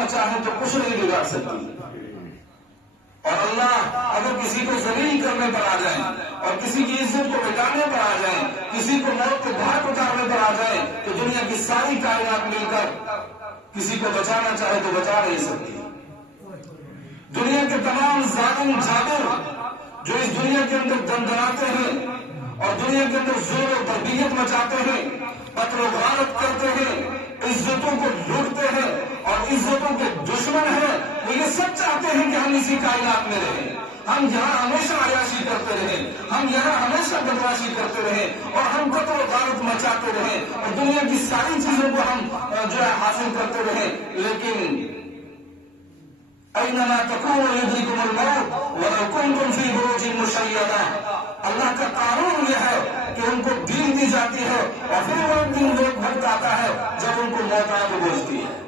اللہ چاہے تو کچھ نہیں بگاڑ سکتی. اور اللہ اگر کسی کو ذلیل کرنے پر آ جائیں اور کسی کی عزت کو مٹانے پر آ جائیں, کسی کو موت کے گھاٹ اتارنے پر آ جائیں, تو دنیا کی ساری کائنات مل کر کسی کو بچانا چاہے تو بچا نہیں سکتی. دنیا کے تمام ظالم جابر جو اس دنیا کے اندر دندناتے ہیں اور دنیا کے اندر زور و تربیت مچاتے ہیں, قتل و غارت کرتے ہیں, عزتوں کو لوٹتے ہیں اور عزتوں کے دشمن ہیں, وہ یہ سب چاہتے ہیں کہ ہم اسی کائنات میں رہیں, ہم یہاں ہمیشہ عیاشی کرتے رہیں, ہم یہاں ہمیشہ بدماشی کرتے رہیں اور ہم قتل و غارت مچاتے رہیں اور دنیا کی ساری چیزوں کو ہم جو ہے حاصل کرتے رہیں. لیکن اینما تکونوا یدرککم الموت ولو کنتم فی بروج مشیدہ, اللہ کا قانون یہ ہے کہ ان کو دین دی جاتی ہے اور پھر وہ دن لوگ وقت آتا ہے جب ان کو موت آ کے پہنچتی ہے.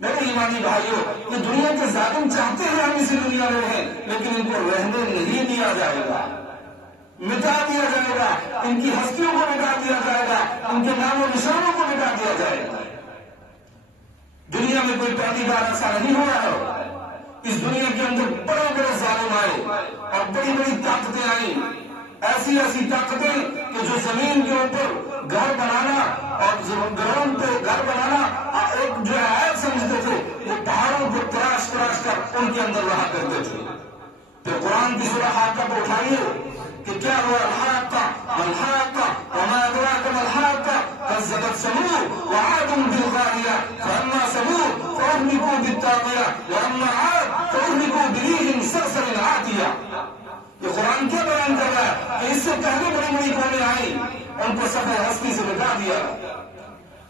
میرے ایمانی بھائیوں, یہ دنیا کے ظالم چاہتے ہیں ہم اسی دنیا میں رہیں, لیکن ان کو رہنے نہیں دیا جائے گا, مٹا دیا جائے گا, ان کی ہستیوں کو مٹا دیا جائے گا, ان کے نام و نشانوں کو مٹا دیا جائے گا. دنیا میں کوئی پہلی بار ایسا نہیں ہوا ہے. اس دنیا کے اندر بڑے بڑے ظالم آئے اور بڑی بڑی طاقتیں آئیں, ایسی ایسی طاقتیں کہ جو زمین کے اوپر گھر بنانا اور گراؤنڈ پہ گھر بنانا ایک جو ہے عیب سمجھتے تھے, وہ پہاڑوں کو تراش تراش کر ان کے اندر رہا کرتے تھے. پھر قرآن کی سورہ حاقہ کو اٹھائیے کہ کیا ہوا, الحاقہ الحاقہ وما ادراک ما الحاقہ كذبت ثمود وعاد بالقارعة فأما ثمود فأهلكوا بالطاغية وأما عاد فأهلكوا بريح صرصر عاتية. یہ قرآن کیا بیان کر رہا ہے کہ اس سے پہلے بڑی بڑی قومیں آئیں, ان کو سفید ہستی سے مٹا دیا.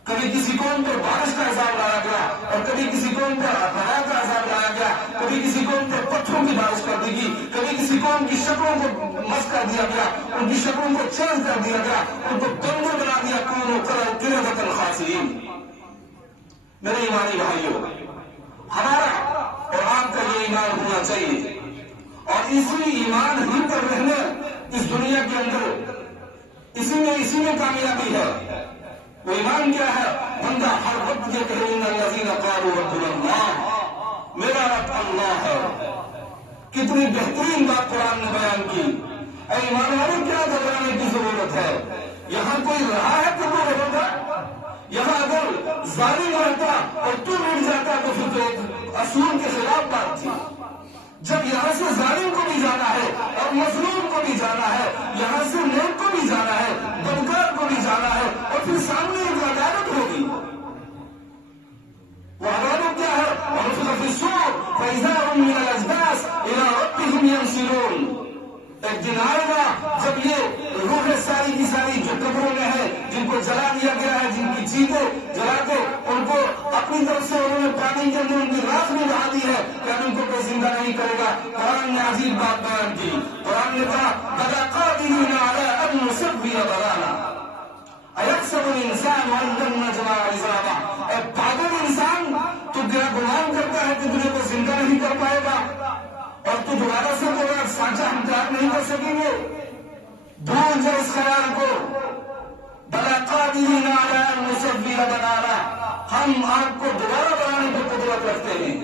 کبھی کسی قوم پر بارش کا عذاب لایا گیا اور کبھی کسی قوم پر ہوا کا عذاب لایا گیا, کبھی کسی قوم پر پتھروں کی بارش کر دی گئی, کبھی کسی قوم کی شکلوں کو مس کر دیا گیا, ان کی شکلوں کو چینج کر دیا گیا, ان کو بندر بنا دیا, کونوا قردۃ خاسئین. میرے ایمانی بھائیوں, ہمارا اور آپ کا یہ ایمان ہونا چاہیے اور اسی ایمان ہی پر رہنا اس دنیا کے اندر, اسی میں کامیابی ہے. وہ ایمان کیا ہے؟ بندہ ہر وقت یہ کہے ان الذین قالوا ربنا اللہ, میرا رب اللہ ہے. کتنی بہترین بات قرآن نے بیان کی. اے ایمان والے, کیا گھبرانے کی ضرورت ہے؟ یہاں کوئی رہا ہے تو وہ رہے گا. یہاں اگر ظالم رہتا اور تو مٹ جاتا تو پھر تو اصول کے خلاف بات تھی. جب یہاں سے ظالم کو بھی جانا ہے اور مظلوم کو بھی جانا ہے, یہاں سے نیک کو بھی جانا ہے, بدکار کو بھی جانا ہے, اور پھر سامنے ایک عدالت ہوگی. وہ عدالت کیا ہے؟ وَنُفِخَ فِي الصُّورِ فَإِذَا هُم مِّنَ الْأَجْدَاثِ إِلَىٰ رَبِّهِمْ يَنسِلُونَ. ایک دن آئے گا جب یہ روح ساری کی ساری جو قبروں میں ہے, جن کو جلا دیا گیا ہے, جن کی چیزیں جلا کے ان کو اپنی طرف سے انہوں نے پانی کے اندر ان کی راکھ میں بہا دی ہے کہ اب ان کو کوئی زندہ نہیں کرے گا. قرآن نے عجیب بات بیان کی. قرآن نے کہا بَلَىٰ قَادِرِينَ عَلَىٰ أَن نُّسَوِّيَ بَنَانَا أَيَحْسَبُ الْإِنسَانُ أَن لَّن نَّجْمَعَ عِظَامَهُ. اے پاگل انسان, تو کیا گمان کرتا ہے کہ تجھے کو زندہ نہیں کر پائے گا اور تو دوبارہ سے تو سانچہ ہم تیار نہیں کر سکیں گے؟ بھول جائے اس خیال کو. بَلَىٰ قَادِرِينَ عَلَىٰ أَن نُّسَوِّيَ بَنَانَا, ہم آپ کو دوبارہ بنانے کی قدرت رکھتے ہیں.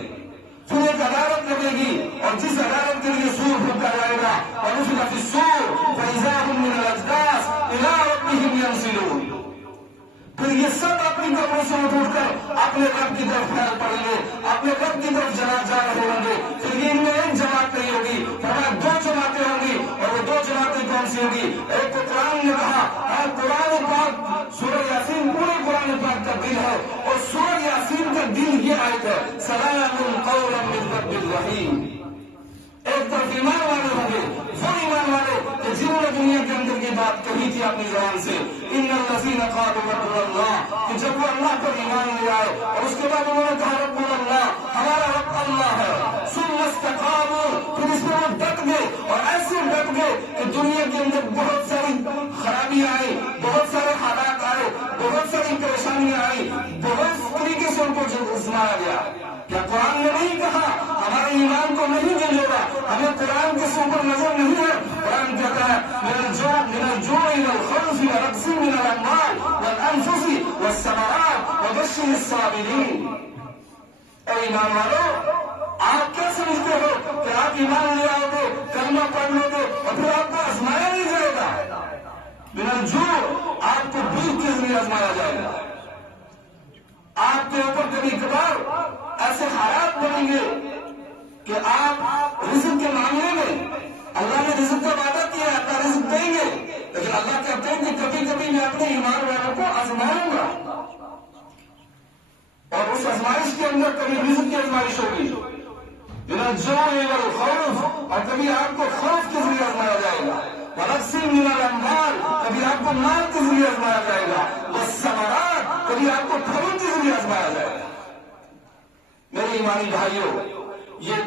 پھر ایک عدالت لگے گی اور جس عدالت کے لیے سور پھونکا جائے گا, وَنُفِخَ فِي الصُّورِ فَإِذَا هُم مِّنَ الْأَجْدَاثِ إِلَىٰ رَبِّهِمْ يَنسِلُونَ. پھر یہ سب اپنی قبروں سے اٹھ کر اپنے رب کی طرف خیال پڑیں گے, اپنے رب کی طرف جا رہے ہوں گے. پھر یہ ان میں ایک جماعت نہیں ہوگی, فرمایا دو جماعتیں ہوں گی. اور وہ دو جماعتیں کون سی ہوگی؟ ایک کو قرآن نے کہا, اور قرآن پاک سورہ یاسین پورے قرآن پاک کا دل ہے, اور سورہ یاسین کا دل یہ آیت ہے سلام قولا من رب الرحیم. ایک طرف ایمان والے ہوں گے, وہ ایمان والے کہ جنہوں نے دنیا کے اندر یہ بات کہی تھی اپنی زبان سے, ان الذین قالوا ربنا اللہ, کہ جب وہ اللہ پر ایمان لے آئے اور اس کے بعد انہوں نے کہا ربنا اللہ, ہمارا رب اللہ ہے. ثم استقاموا, پھر اس میں وہ ڈٹ گئے اور ایسے ڈٹ گئے کہ دنیا کے اندر بہت ساری خرابیاں آئی, بہت سارے حالات آئے, بہت ساری پریشانیاں آئی, بہت طریقے سے ان کو آزمایا گیا. کیا قرآن نے نہیں کہا ہمارے ایمان کو نہیں جھنجھوڑا, ہمیں قرآن کے اوپر نظر نہیں ہے؟ قرآن کہتا ہے من الجوع والخوف ونقص من الاموال والانفس والثمرات وبشر الصابرین. اور ایمان والوں، آپ کیا سمجھتے ہو کہ آپ ایمان لے آؤ گے، کلمہ پڑھ لو گے اور پھر آپ کو آزمایا نہیں جائے گا؟ بنا جو آپ کو بھوک کے ذریعے آزمایا جائے گا. آپ کے اوپر کبھی کبھار ایسے حالات بنیں گے کہ آپ رزق کے معاملے میں، اللہ نے رزق کا وعدہ کیا ہے، اللہ رزق دیں گے، لیکن اللہ کہتے ہیں کہ کبھی کبھی میں اپنے ایمان والوں کو آزماؤں گا، اور اس آزمائش کے اندر کبھی رزق کی آزمائش ہوگی، بنا جو خوف، اور کبھی آپ کو خوف کے ذریعے آزمایا جائے گا، من الاموال، کبھی آپ کو مال کے ذریعے آزمایا جائے گا، والثمرات، کبھی آپ کو پھلوں کے ذریعے آزمایا جائے گا. میرے ایمانی بھائیوں،